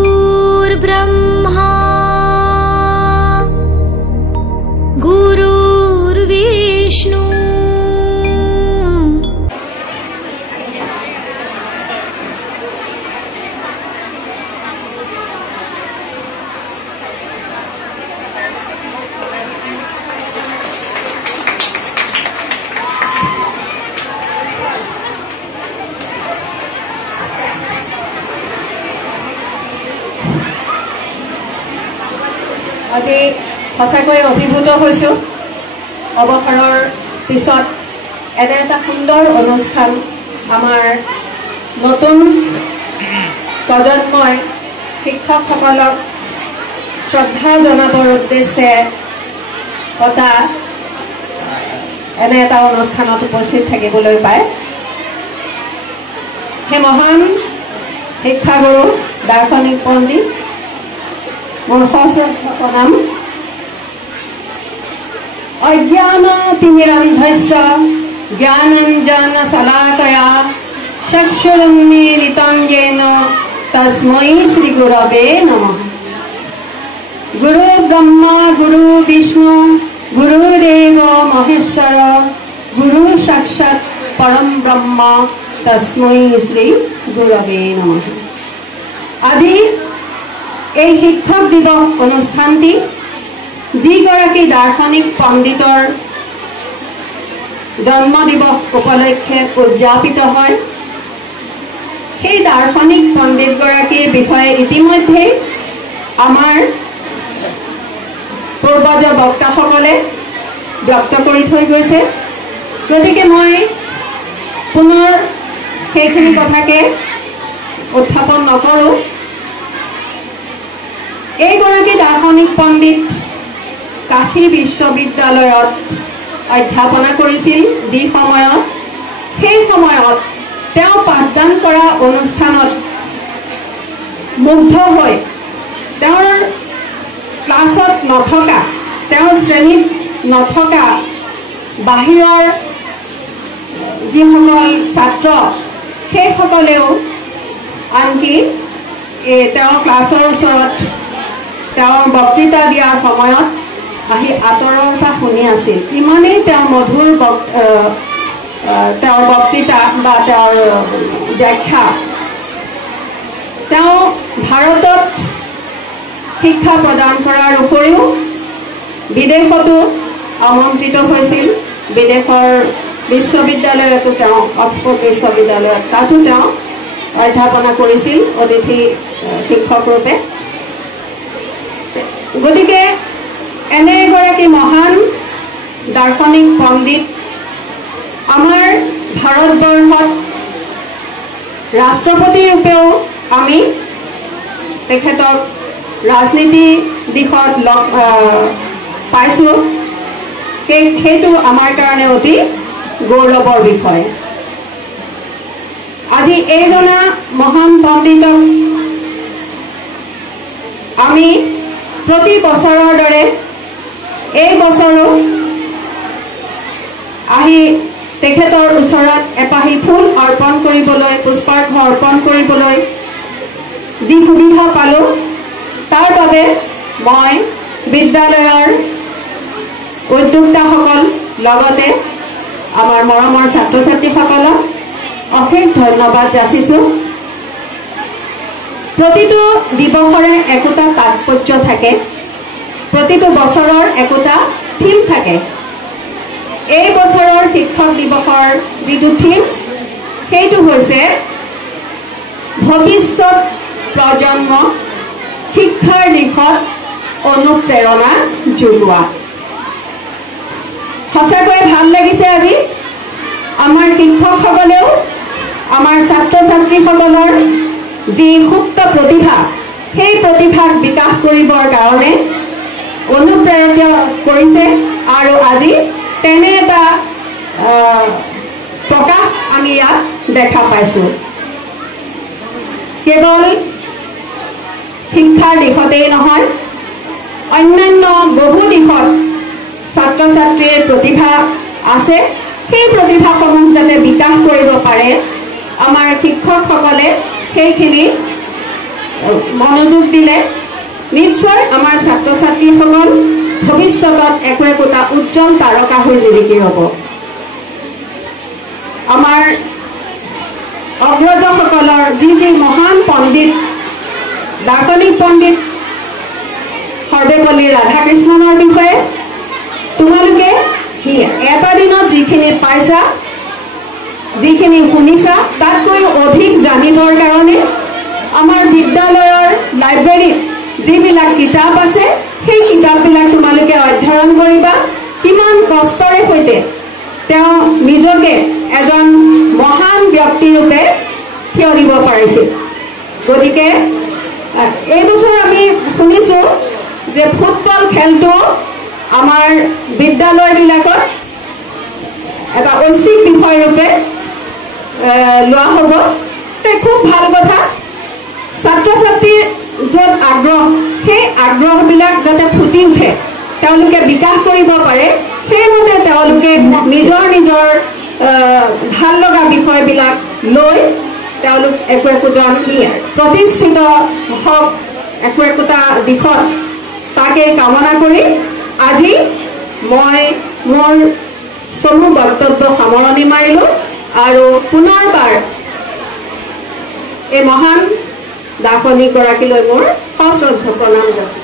गुरुर्ब्रह्मा गुरुर्विष्णु আজি সঁচাকৈ অভিভূত হৈছো অৱসৰৰ পিছত এনে এটা সুন্দৰ অনুষ্ঠান আমাৰ নতুন প্ৰজন্মই শিক্ষকসকলক শ্ৰদ্ধা জনাবৰ উদ্দেশ্যে পতা এনে এটা অনুষ্ঠানত উপস্থিত থাকিবলৈ পায় সেই মহান শিক্ষাগুৰু দাৰ্শনিক পণ্ডিত মোৰ সশ্ৰদ্ধা প্ৰণাম অজ্ঞানতিমিৰন্ধস্য জ্ঞানাঞ্জন শলাকয়া চক্ষুৰুন্মীলিতং येन তস্मै শ্ৰী গুৰৱে নমঃ গুৰু ব্ৰহ্মা গুৰু বিষ্ণু গুৰুদেৱ মহেশ্বৰ গুৰু সাক্ষাৎ পৰম ব্ৰহ্ম তস্मै শ্ৰী গুৰৱে নমঃ আজি এই শিক্ষক দিৱস অনুষ্ঠানটি যিগৰাকী দাৰ্শনিক পণ্ডিতৰ জন্ম দিৱস উপলক্ষে উদযাপিত হয় সেই দাৰ্শনিক পণ্ডিতগৰাকীৰ বিষয়ে ইতিমধ্যে আমাৰ পূৰ্বজ বক্তাসকলে ব্যক্ত কৰি থৈ গৈছে গতিকে মই পুনৰ সেইখিনি কথাকে উত্থাপন নকৰোঁ এইগৰাকী দাৰ্শনিক পণ্ডিত কাশী বিশ্ববিদ্যালয়ত অধ্যাপনা কৰিছিল যি সময়ত সেই সময়ত তেওঁ পাঠদান কৰা অনুষ্ঠানত মুগ্ধ হৈ তেওঁৰ ক্লাছত নথকা তেওঁৰ শ্ৰেণীত নথকা বাহিৰৰ যিসকল ছাত্ৰ সেইসকলেও আনকি তেওঁৰ ক্লাছৰ ওচৰত তেওঁৰ বক্তৃতা দিয়াৰ সময়ত আহি আঁতৰৰ পৰা শুনি আছিল ইমানেই তেওঁ মধুৰ তেওঁৰ বক্তৃতা বা তেওঁৰ ব্যাখ্যা তেওঁ ভাৰতত শিক্ষা প্ৰদান কৰাৰ উপৰিও বিদেশতো আমন্ত্ৰিত হৈছিল বিদেশৰ বিশ্ববিদ্যালয়তো তেওঁ অক্সফৰ্ড বিশ্ববিদ্যালয়ত তাতো তেওঁ অধ্যাপনা কৰিছিল অতিথি শিক্ষক ৰূপে গতিকে এনে এগৰাকী মহান দাৰ্শনিক পণ্ডিত আমাৰ ভাৰতবৰ্ষত ৰাষ্ট্ৰপতি ৰূপেও আমি তেখেতক ৰাজনীতি দিশত পাইছোঁ সেইটো আমাৰ কাৰণে অতি গৌৰৱৰ বিষয় আজি এইজনা মহান পণ্ডিতক আমি প্ৰতি বছৰৰ দৰে এই বছৰো আহি তেখেতৰ ওচৰত এপাহি ফুল অৰ্পণ কৰিবলৈ পুষ্পাৰ্ঘ্য অৰ্পণ কৰিবলৈ যি সুবিধা পালোঁ তাৰ বাবে মই বিদ্যালয়ৰ উদ্যোক্তাসকল লগতে আমাৰ মৰমৰ ছাত্ৰ ছাত্ৰীসকলক অশেষ ধন্যবাদ যাচিছোঁ প্ৰতিটো দিৱসৰে একোটা তাৎপৰ্য থাকে প্ৰতিটো বছৰৰ একোটা থিম থাকে এই বছৰৰ শিক্ষক দিৱসৰ যিটো থিম সেইটো হৈছে ভৱিষ্যত প্ৰজন্ম শিক্ষাৰ দিশত অনুপ্ৰেৰণা যোগোৱা সঁচাকৈ ভাল লাগিছে আজি আমাৰ শিক্ষকসকলেও আমাৰ ছাত্ৰ ছাত্ৰীসকলৰ যি সুপ্ত প্ৰতিভা সেই প্ৰতিভাক বিকাশ কৰিবৰ কাৰণে অনুপ্ৰেৰিত কৰিছে আৰু আজি তেনে এটা প্ৰকাশ আমি ইয়াত দেখা পাইছোঁ কেৱল শিক্ষাৰ দিশতেই নহয় অন্যান্য বহু প্ৰতিভা আছে সেই প্ৰতিভাসমূহ যাতে বিকাশ কৰিব পাৰে আমাৰ শিক্ষকসকলে সেইখিনি মনোযোগ দিলে নিশ্চয় আমাৰ ছাত্ৰ ছাত্ৰীসকল ভৱিষ্যতত একোটা উজ্জ্বল তাৰকা হৈ জিলিকি হ'ব আমাৰ অগ্ৰজসকলৰ যি মহান পণ্ডিত দাৰ্শনিক পণ্ডিত সৰ্বেপল্লী ৰাধাকৃষ্ণনৰ বিষয়ে তোমালোকে এটা দিনত যিখিনি পাইছা যিখিনি শুনিছা তাতকৈ অধিক জানিবৰ কাৰণে আমাৰ বিদ্যালয়ৰ লাইব্ৰেৰীত যিবিলাক কিতাপ আছে সেই কিতাপবিলাক তোমালোকে অধ্যয়ন কৰিবা কিমান কষ্টৰে সৈতে তেওঁ নিজকে এজন মহান ব্যক্তিৰূপে থিয় দিব পাৰিছিল গতিকে এই বছৰ আমি শুনিছোঁ যে ফুটবল খেলটো আমাৰ বিদ্যালয়বিলাকত এটা ঐচ্ছিক বিষয়ৰূপে লোৱা হ'ব খুব ভাল কথা ছাত্ৰ ছাত্ৰীৰ য'ত আগ্ৰহ সেই আগ্ৰহবিলাক যাতে ফুটি উঠে তেওঁলোকে বিকাশ কৰিব পাৰে সেইমতে তেওঁলোকে নিজৰ ভাল লগা বিষয়বিলাক লৈ তেওঁলোক একোজন প্ৰতিষ্ঠিত হওক একোটা দিশত তাকে কামনা কৰি আজি মই মোৰ চমু বক্তব্য সামৰণি মাৰিলোঁ আৰু পুনৰবাৰ এই মহান দাৰ্শনিকগৰাকীলৈ মোৰ সশ্ৰদ্ধ প্ৰণাম যাচিছোঁ